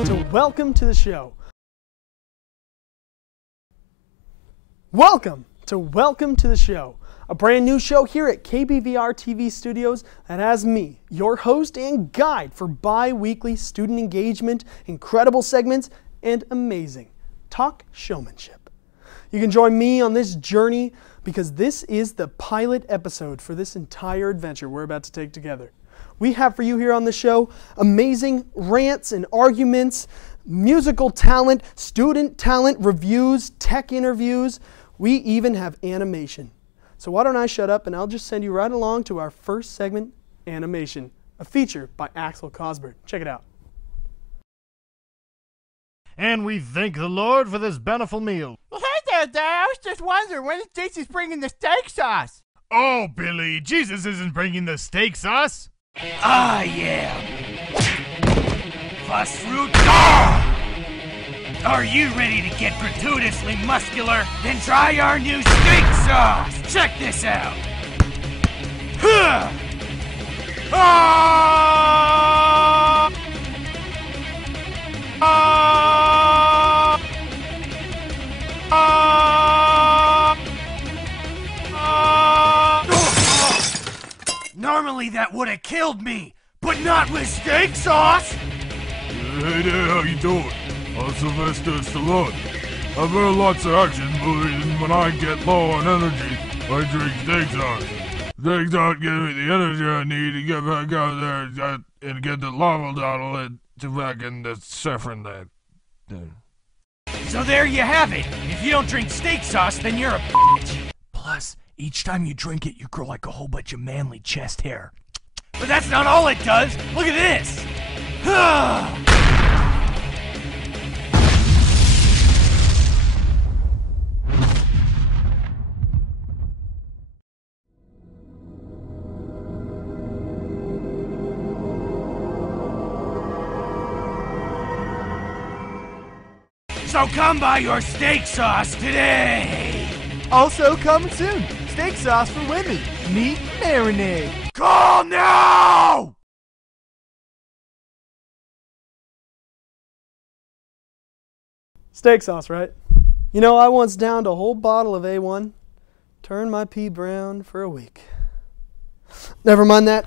Welcome to the show. Welcome to the show, a brand new show here at KBVR TV Studios that has me, your host and guide for bi-weekly student engagement, incredible segments, and amazing talk showmanship. You can join me on this journey because this is the pilot episode for this entire adventure we're about to take together. We have for you here on the show amazing rants and arguments, musical talent, student talent, reviews, tech interviews. We even have animation. So why don't I shut up and I'll just send you right along to our first segment, Animation, a feature by Maxwel. Check it out. And we thank the Lord for this bountiful meal. Well, hey there, Dad. I was just wondering, when is Jesus bringing the steak sauce? Oh, Billy, Jesus isn't bringing the steak sauce. I am. Fast fruit. Are you ready to get gratuitously muscular? Then try our new steak sauce. Check this out. Huh. Normally that would have killed me, but not with steak sauce. Hey there, how you doing? I'm Sylvester Stallone. I've heard lots of action movies, and when I get low on energy, I drink steak sauce. Steak sauce gives me the energy I need to get back out there and get the lava doddle and to back in the saffron there. So there you have it. If you don't drink steak sauce, then you're a bitch. Plus, each time you drink it, you grow like a whole bunch of manly chest hair. But that's not all it does. Look at this. So come buy your steak sauce today. Also coming soon, steak sauce for women. Meat marinade. Call now! Steak sauce, right? You know, I once downed a whole bottle of A1, turned my pee brown for a week. Never mind that.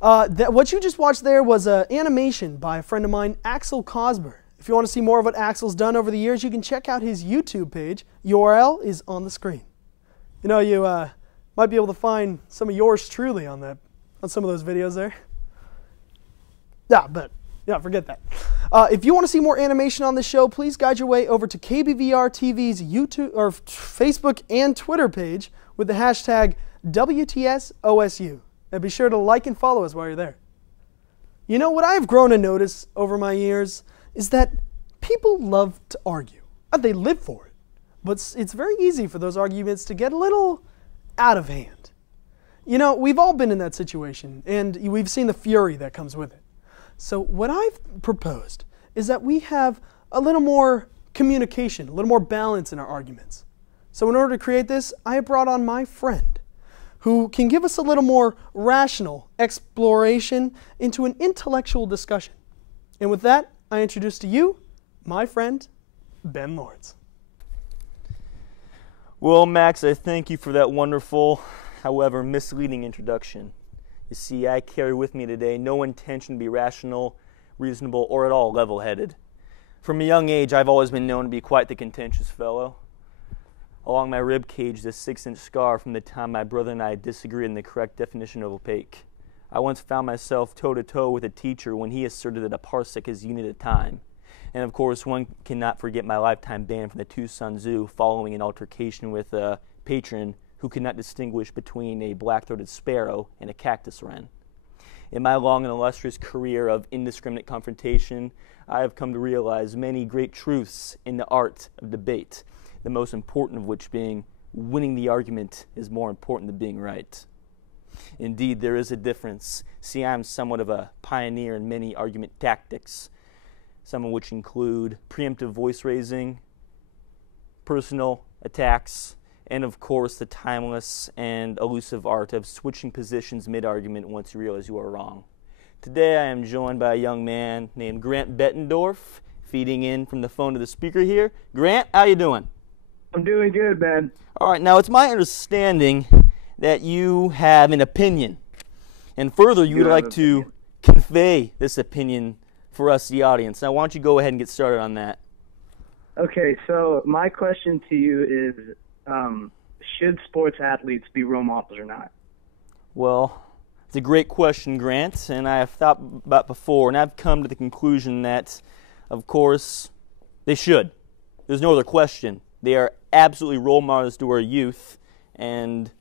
What you just watched there was an animation by a friend of mine, Maxwel. If you want to see more of what Axel's done over the years, you can check out his YouTube page. URL is on the screen. You know, you might be able to find some of yours truly on some of those videos there. Yeah, forget that. If you want to see more animation on this show, please guide your way over to KBVR TV's YouTube or Facebook and Twitter page with the hashtag WTSOSU. And be sure to like and follow us while you're there. You know, what I've grown to notice over my years is that people love to argue. They live for it. But it's very easy for those arguments to get a little out of hand. You know, we've all been in that situation, and we've seen the fury that comes with it. So what I've proposed is that we have a little more communication, a little more balance in our arguments. So in order to create this, I have brought on my friend, who can give us a little more rational exploration into an intellectual discussion. And with that, I introduce to you my friend, Ben Lawrence. Well, Max, I thank you for that wonderful, however misleading introduction. You see, I carry with me today no intention to be rational, reasonable, or at all level-headed. From a young age, I've always been known to be quite the contentious fellow. Along my rib cage is a 6-inch scar from the time my brother and I disagreed on the correct definition of opaque. I once found myself toe-to-toe with a teacher when he asserted that a parsec is a unit of time. And of course, one cannot forget my lifetime ban from the Tucson Zoo following an altercation with a patron who could not distinguish between a black-throated sparrow and a cactus wren. In my long and illustrious career of indiscriminate confrontation, I have come to realize many great truths in the art of debate, the most important of which being winning the argument is more important than being right. Indeed, there is a difference. See, I'm somewhat of a pioneer in many argument tactics, some of which include preemptive voice raising, personal attacks, and of course the timeless and elusive art of switching positions mid-argument once you realize you are wrong. Today I am joined by a young man named Grant Bettendorf, feeding in from the phone to the speaker here. Grant, how you doing? I'm doing good, man. All right, now it's my understanding that you have an opinion, and further you would like to convey this opinion for us, the audience. Now, why don't you go ahead and get started on that? Okay, so my question to you is, should sports athletes be role models or not? Well, it's a great question, Grant, and I have thought about before, and I've come to the conclusion that, of course, they should. There's no other question. They are absolutely role models to our youth, and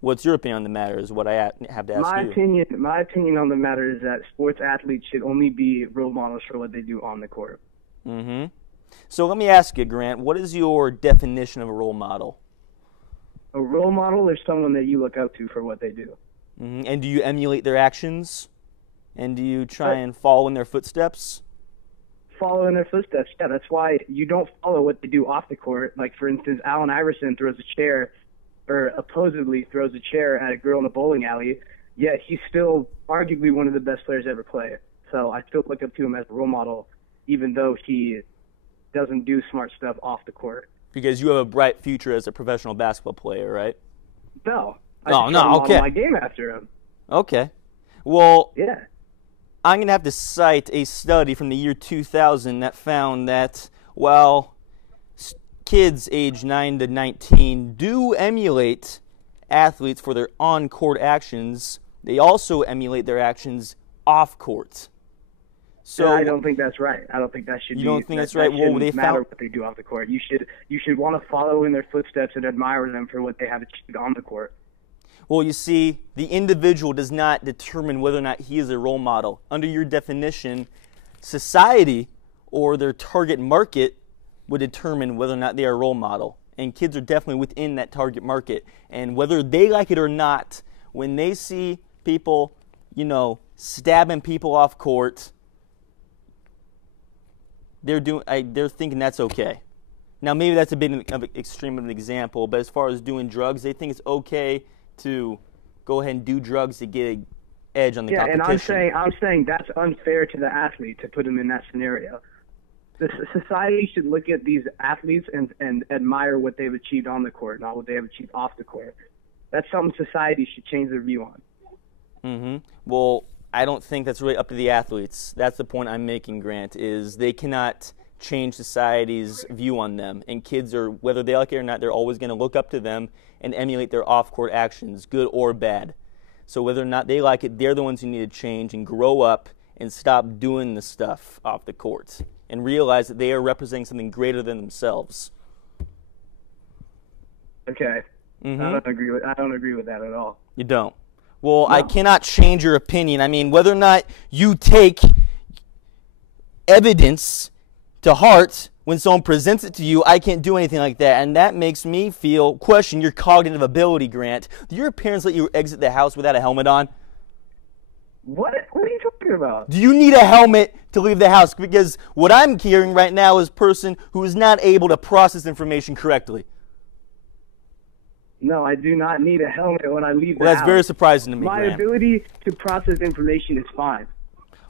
what's your opinion on the matter is what I have to ask you. My opinion on the matter is that sports athletes should only be role models for what they do on the court. Mm-hmm. So let me ask you, Grant, what is your definition of a role model? A role model is someone that you look up to for what they do. Mm-hmm. And do you emulate their actions? And do you try and follow in their footsteps? Follow in their footsteps, yeah. That's why you don't follow what they do off the court. Like, for instance, Allen Iverson throws a chair, or supposedly throws a chair at a girl in a bowling alley, yet he's still arguably one of the best players ever play. So I still look up to him as a role model, even though he doesn't do smart stuff off the court. Because you have a bright future as a professional basketball player, right? No. Okay. Model my game after him. Okay. Well, yeah. I'm going to have to cite a study from the year 2000 that found that while kids age 9 to 19 do emulate athletes for their on-court actions, they also emulate their actions off-court. So I don't think that's right. I don't think that should be. You don't think that's right? Well, they matter found what they do off the court. You should want to follow in their footsteps and admire them for what they have achieved on the court. Well, you see, the individual does not determine whether or not he is a role model. Under your definition, society or their target market would determine whether or not they are a role model. And kids are definitely within that target market. And whether they like it or not, when they see people, stabbing people off court, they're thinking that's okay. Now, maybe that's a bit of an extreme of an example, but as far as doing drugs, they think it's okay to go ahead and do drugs to get an edge on the competition. And I'm saying that's unfair to the athlete to put them in that scenario. The society should look at these athletes and admire what they've achieved on the court, not what they have achieved off the court. That's something society should change their view on. Mm-hmm. Well, I don't think that's really up to the athletes. That's the point I'm making, Grant, is they cannot change society's view on them. And kids are, whether they like it or not, they're always going to look up to them and emulate their off-court actions, good or bad. So whether or not they like it, they're the ones who need to change and grow up and stop doing the stuff off the court and realize that they are representing something greater than themselves. Okay. Mm-hmm. I don't agree with that at all. You don't? Well, no. I cannot change your opinion. I mean, whether or not you take evidence to heart when someone presents it to you, I can't do anything like that. And that makes me question your cognitive ability, Grant. Do your parents let you exit the house without a helmet on? What are you talking about? Do you need a helmet to leave the house? Because what I'm hearing right now is a person who is not able to process information correctly. No, I do not need a helmet when I leave the house. Well, that's very surprising to me, My Grant. ability to process information is fine.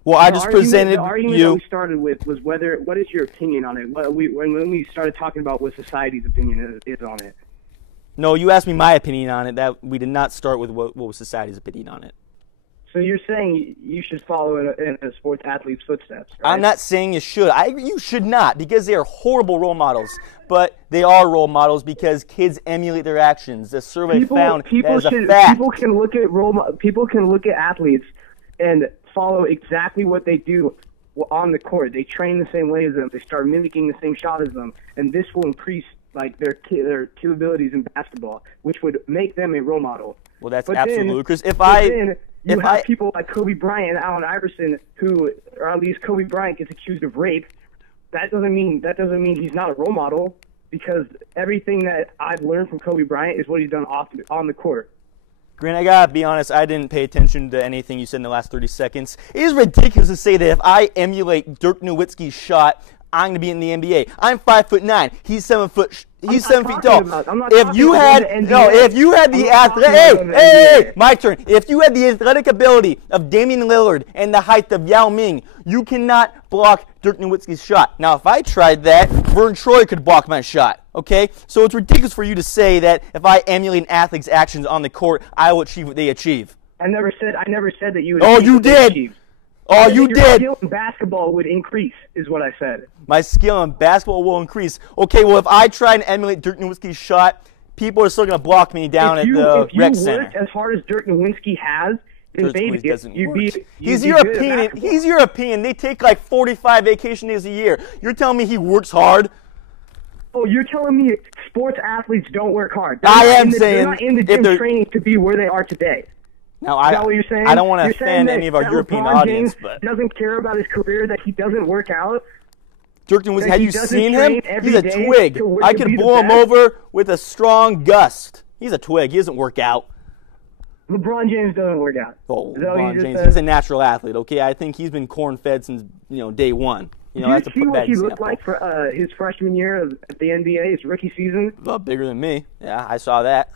Well, I just presented the argument that we started with was what is your opinion on it? When we started talking about what society's opinion is on it. No, you asked me my opinion on it. That we did not start with what was society's opinion on it. So you're saying you should follow in a sports athlete's footsteps, right? I'm not saying you should. I agree you should not, because they are horrible role models. But they are role models because kids emulate their actions. The survey found that as a fact. People can look at athletes and follow exactly what they do on the court. They train the same way as them. They start mimicking the same shot as them, and this will increase their capabilities in basketball, which would make them a role model. Well, that's absolutely ludicrous. You have people like Kobe Bryant and Allen Iverson or at least Kobe Bryant gets accused of rape. That doesn't mean he's not a role model, because everything that I've learned from Kobe Bryant is what he's done on the court. Grant, I gotta be honest, I didn't pay attention to anything you said in the last 30 seconds. It is ridiculous to say that if I emulate Dirk Nowitzki's shot, I'm going to be in the NBA. I'm 5'9". He's 7 foot. He's 7 feet tall. If you had the athletic, my turn. If you had the athletic ability of Damian Lillard and the height of Yao Ming, you cannot block Dirk Nowitzki's shot. Now, if I tried that, Vern Troy could block my shot. Okay, so it's ridiculous for you to say that if I emulate an athlete's actions on the court, I will achieve what they achieve. I never said that you would. Oh, you did. Oh, you did. Your skill in basketball would increase, is what I said. My skill in basketball will increase. Okay, well, if I try and emulate Dirk Nowitzki's shot, people are still going to block me down at the rec center. If you worked as hard as Dirk Nowitzki has, then maybe you'd be He's European. He's European. They take like 45 vacation days a year. You're telling me he works hard? Oh, you're telling me sports athletes don't work hard? Saying they're not in the gym training to be where they are today. Now, Is that what you're saying? I don't want to offend any of our European audience, but doesn't care about his career, that he doesn't work out. Dirk Nowitzki, have you seen him? He's a twig. I could blow him over with a strong gust. He's a twig. He doesn't work out. LeBron James doesn't work out. Oh, LeBron James. He's a natural athlete, okay? I think he's been corn-fed since, day one. Did you see what he looked like for his freshman year at the NBA, his rookie season? A lot bigger than me. Yeah, I saw that.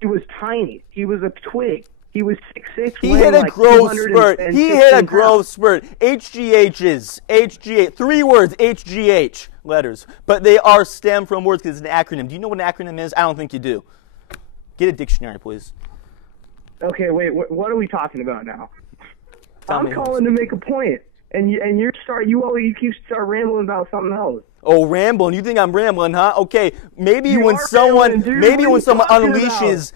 He was tiny. He was a twig. He was 6'6". He hit a growth spurt. He hit a growth spurt. HGH. 3 words, HGH letters. But they are stem from words because it's an acronym. Do you know what an acronym is? I don't think you do. Get a dictionary, please. Okay, wait. What are we talking about now? I'm calling to make a point, and you keep rambling about something else. Oh, rambling? You think I'm rambling, huh? Okay, maybe when someone unleashes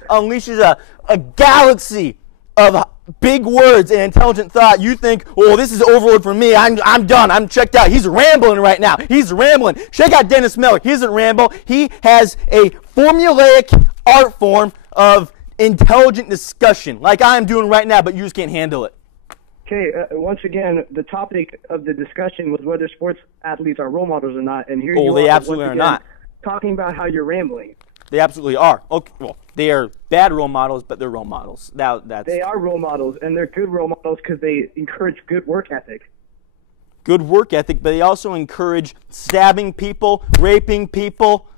a galaxy of big words and intelligent thought, you think, oh, this is overload for me. I'm done. I'm checked out. He's rambling right now. He's rambling. Check out Dennis Miller. He doesn't ramble. He has a formulaic art form of intelligent discussion, like I'm doing right now, but you just can't handle it. Okay, once again, the topic of the discussion was whether sports athletes are role models or not, and here you are. They absolutely are not. Talking about how you're rambling. They absolutely are. Okay, well, they are bad role models, but they're role models. They are role models, and they're good role models because they encourage good work ethic. Good work ethic, but they also encourage stabbing people, raping people.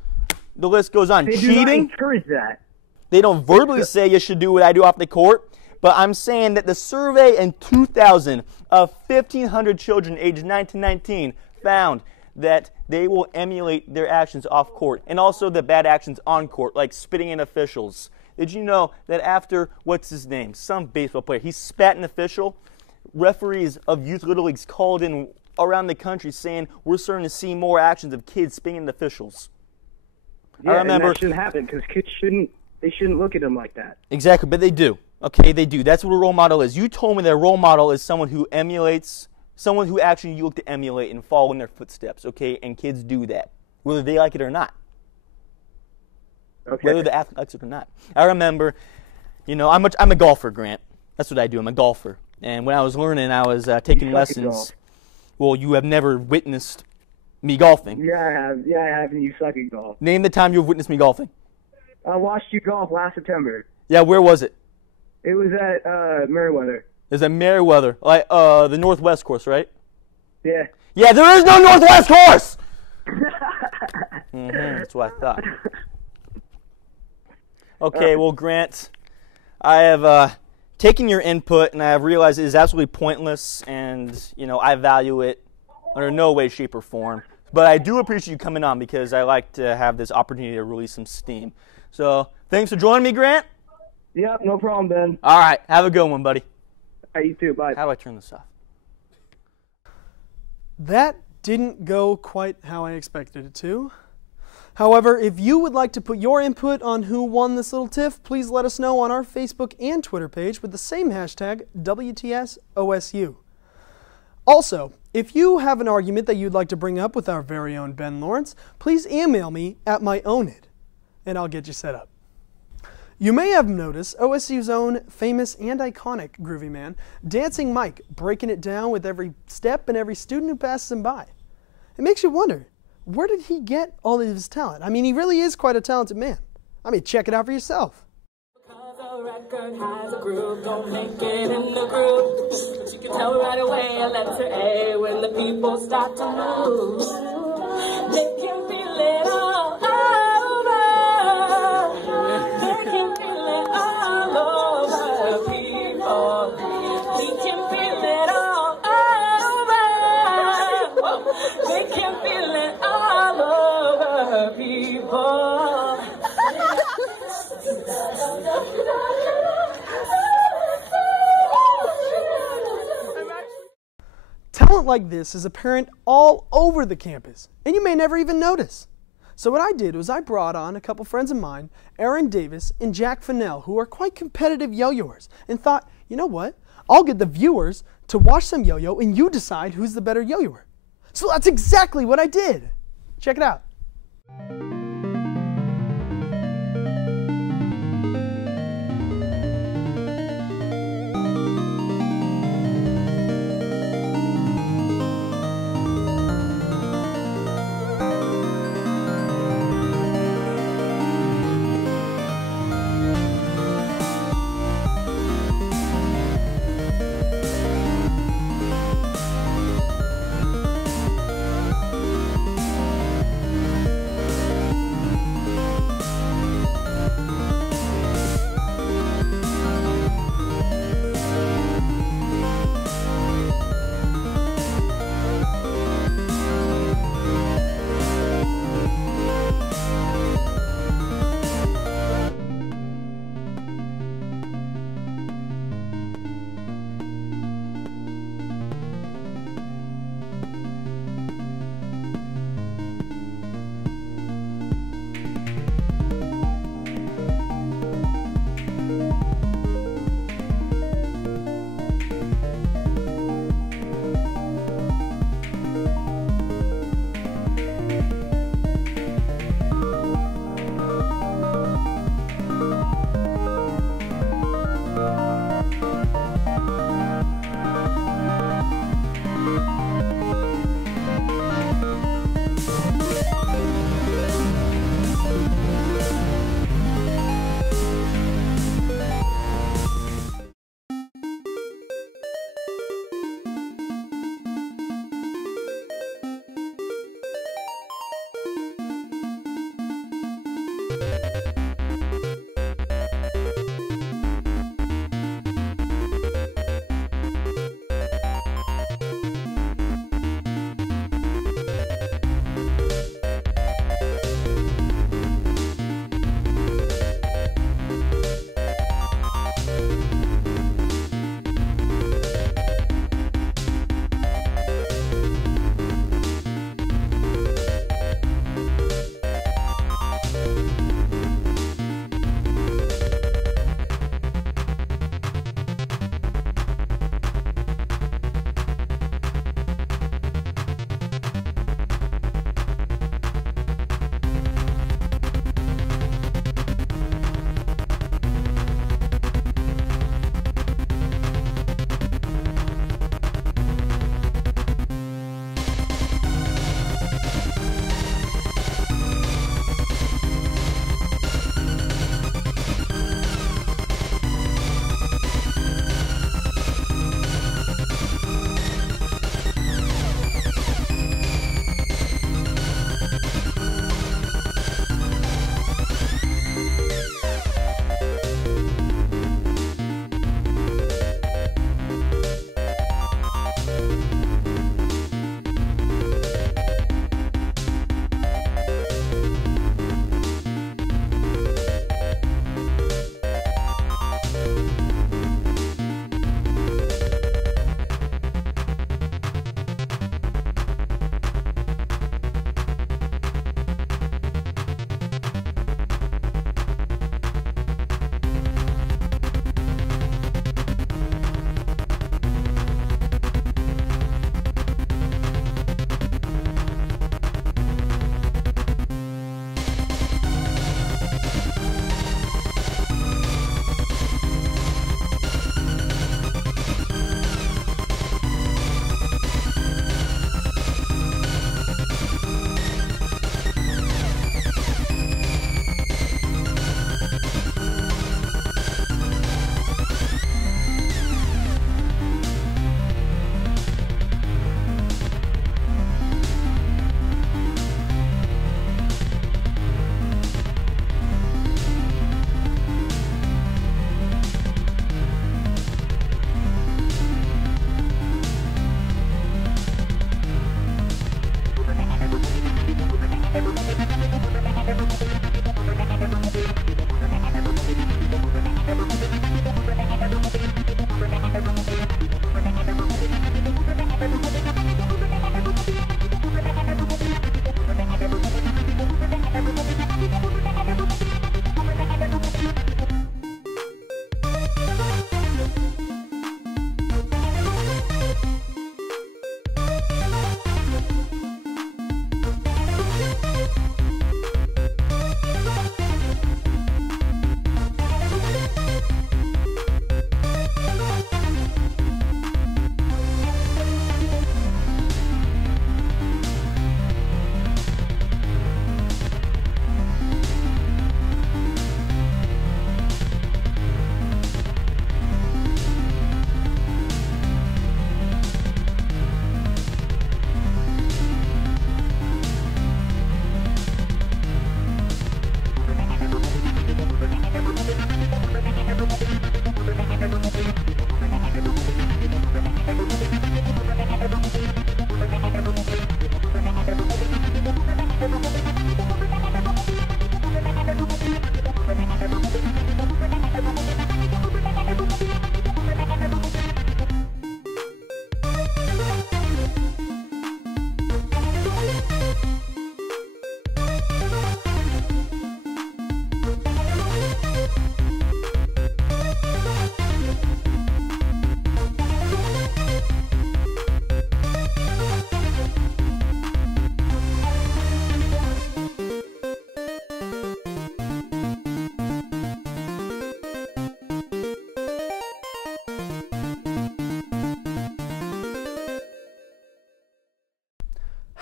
The list goes on. They cheating. Do not encourage that. They don't verbally say you should do what I do off the court. But I'm saying that the survey in 2000 of 1,500 children aged 9 to 19 found that they will emulate their actions off court and also the bad actions on court, like spitting in officials. Did you know that after, what's his name, some baseball player, he spat an official, referees of youth little leagues called in around the country saying we're starting to see more actions of kids spitting at officials. Yeah, I remember, and that shouldn't happen because kids shouldn't look at them like that. Exactly, but they do. Okay, they do. That's what a role model is. You told me that a role model is someone who emulates, someone who actually you look to emulate and follow in their footsteps, okay? And kids do that, whether they like it or not. Okay. Whether the athlete likes it or not. I remember, I'm a golfer, Grant. That's what I do. I'm a golfer. And when I was learning, I was taking lessons. Well, you have never witnessed me golfing. Yeah, I have. Yeah, I have, and you suck at golf. Name the time you've witnessed me golfing. I watched you golf last September. Yeah, where was it? It was at Meriwether. It was at Meriwether, like the Northwest course, right? Yeah. Yeah, there is no Northwest course! That's what I thought. Okay, well, Grant, I have taken your input, and I have realized it is absolutely pointless, and, I value it under no way, shape, or form. But I do appreciate you coming on because I like to have this opportunity to release some steam. So, thanks for joining me, Grant. Yep, no problem, Ben. All right, have a good one, buddy. All right, you too, bye. How do I turn this off? That didn't go quite how I expected it to. However, if you would like to put your input on who won this little tiff, please let us know on our Facebook and Twitter page with the same hashtag, WTSOSU. Also, if you have an argument that you'd like to bring up with our very own Ben Lawrence, please email me at myownit, and I'll get you set up. You may have noticed OSU's own famous and iconic Groovy Man, Dancing Mike, breaking it down with every step and every student who passes him by. It makes you wonder, where did he get all of his talent? I mean, he really is quite a talented man. I mean, check it out for yourself. Because a record has a groove, don't make it in the groove. But you can tell right away a letter A when the people start to move. They can feel it all over. They can feel it all over, people. We can feel it all over. They can feel it all over, people. Talent like this is apparent all over the campus, and you may never even notice. So what I did was I brought on a couple friends of mine, Aaron Davis and Jack Fennell, who are quite competitive yo-yoers, and thought, you know what? I'll get the viewers to watch some yo-yo, and you decide who's the better yo-yoer. So that's exactly what I did. Check it out.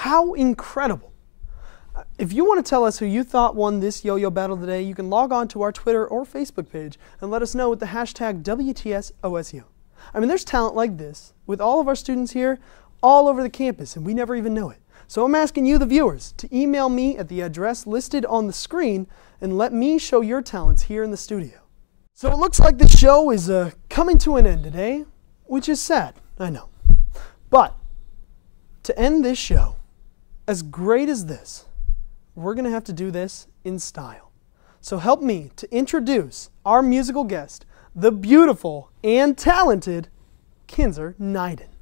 How incredible. If you want to tell us who you thought won this yo-yo battle today, you can log on to our Twitter or Facebook page and let us know with the hashtag WTSOSU. I mean, there's talent like this with all of our students here all over the campus, and we never even know it. So I'm asking you, the viewers, to email me at the address listed on the screen and let me show your talents here in the studio. So it looks like the show is coming to an end today, which is sad, I know. But to end this show, as great as this, we're going to have to do this in style. So help me to introduce our musical guest, the beautiful and talented Kinzer Nyden.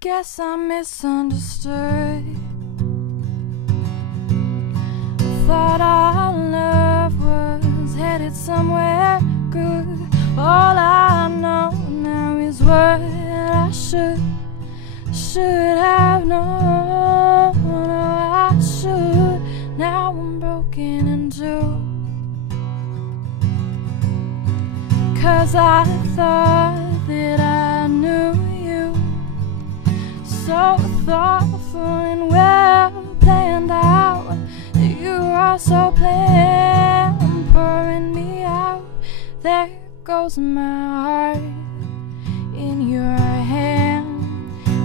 Guess I misunderstood. Thought our love was headed somewhere good. All I know now is what I should have known. Oh, I should. Now I'm broken in two. 'Cause I thought that I knew you, so thoughtful and well planned out. You are so planned, pouring me out. There goes my heart in your hand.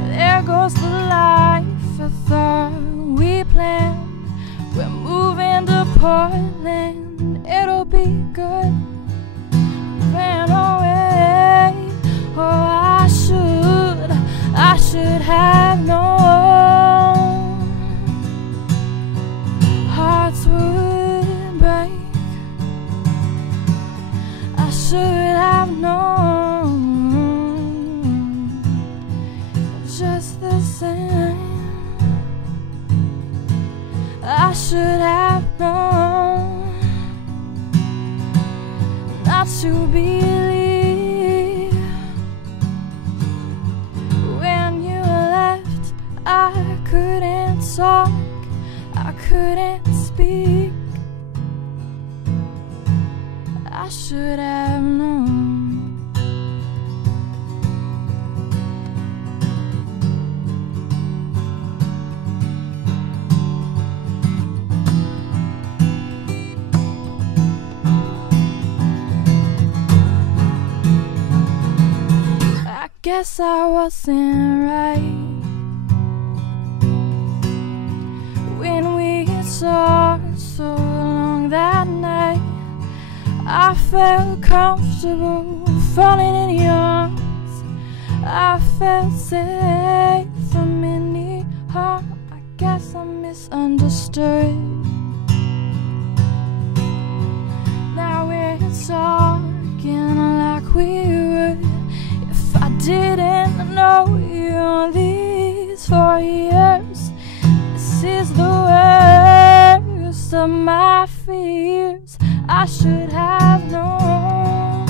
There goes the life I thought we planned. We're moving to Portland, it'll be good. Ran away, oh I should have known. Hearts would break, I should have known. Just the same, I should have known. Not to believe when you left, I couldn't talk, I couldn't speak. I should have known. I guess I wasn't right when we talked so long that night. I felt comfortable falling in your arms. I felt safe from any harm. I guess I misunderstood. Now we're talking like we would. If I didn't know you these 4 years, this is the worst of my fears. I should have known.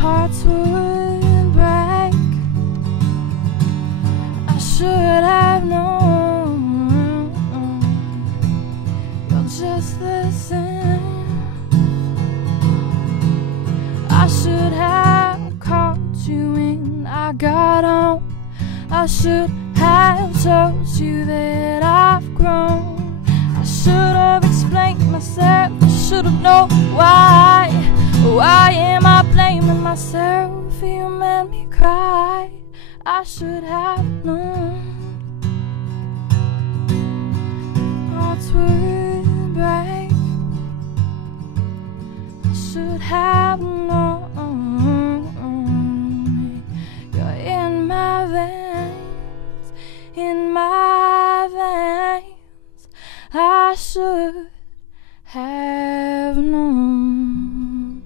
Hearts would break, I should have known. You're just the same. I should have called you when I got home. I should have told you that I've grown. I should have explained myself. I should have known why. Why am I blaming myself? You made me cry. I should have known. Hearts would break, I should have known. You're in my veins, in my veins. I should have known.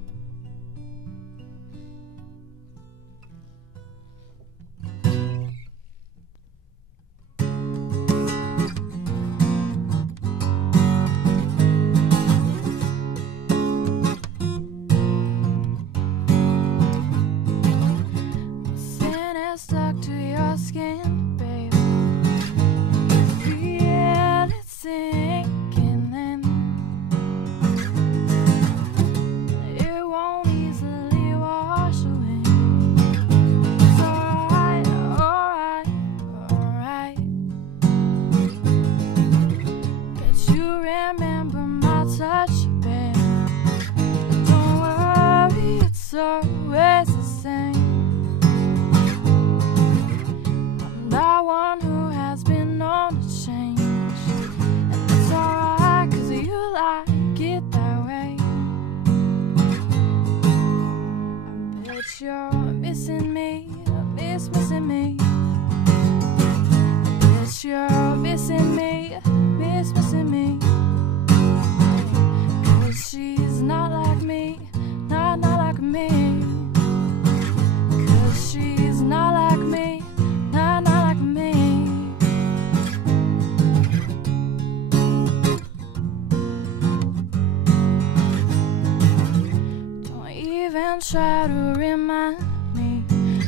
don't try to remind me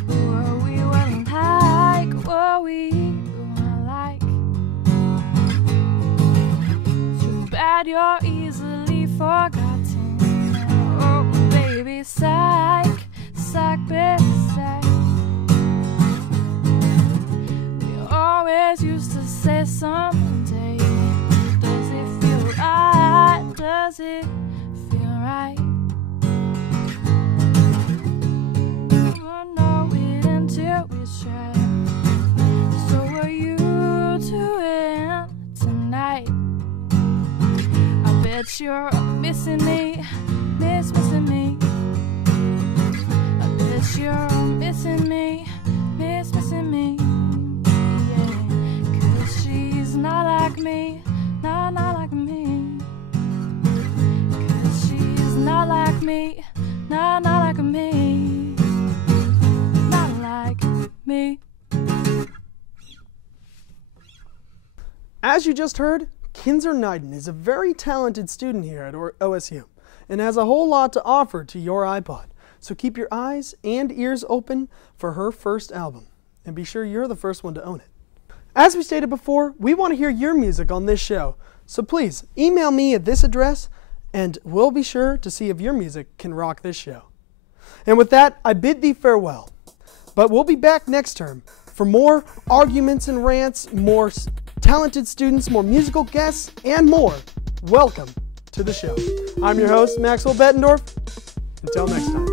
what we were like, what we were like. Too bad you're easily forgotten. Oh, baby, psych, baby, psych. We always used to say someday. Does it feel right? Does it feel right? We'll know it until we try. So are you doing tonight? I bet you're missing me, missing me. I bet you're missing me, missing me. Yeah, 'cause she's not like me, not like me. 'Cause she's not like me, not like me, not like me. As you just heard, Kinzer Knighton is a very talented student here at OSU and has a whole lot to offer to your iPod. So keep your eyes and ears open for her first album, and be sure you're the first one to own it. As we stated before, we want to hear your music on this show, so please email me at this address and we'll be sure to see if your music can rock this show. And with that, I bid thee farewell. But we'll be back next term for more arguments and rants, more talented students, more musical guests, and more. Welcome to the show. I'm your host, Maxwel Bettendorf. Until next time.